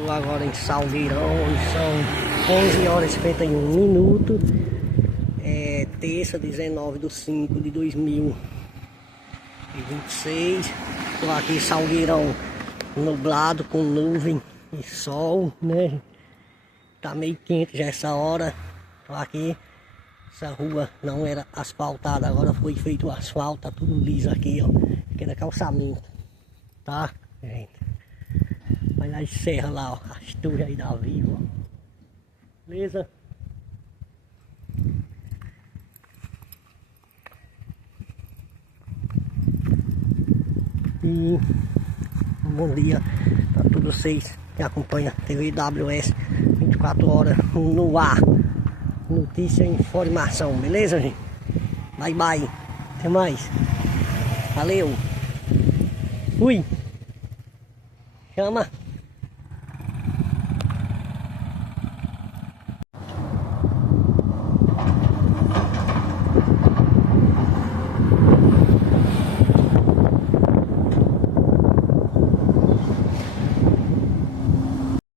Estou agora em Salgueirão, são 11 horas e 51 minutos. É terça, 19/5 de 2026. Estou aqui em Salgueirão, nublado, com nuvem e sol, né? Tá meio quente já essa hora. Estou aqui. Essa rua não era asfaltada, agora foi feito o asfalto, tá tudo liso aqui, ó. Aqui era calçamento, tá, gente? Vai lá de serra lá, ó, as torres aí da Vivo, ó. Beleza? E um bom dia para todos vocês que acompanham a TV WS 24 horas no ar. Notícia e informação, beleza, gente? Bye bye, até mais. Valeu. Fui. Chama.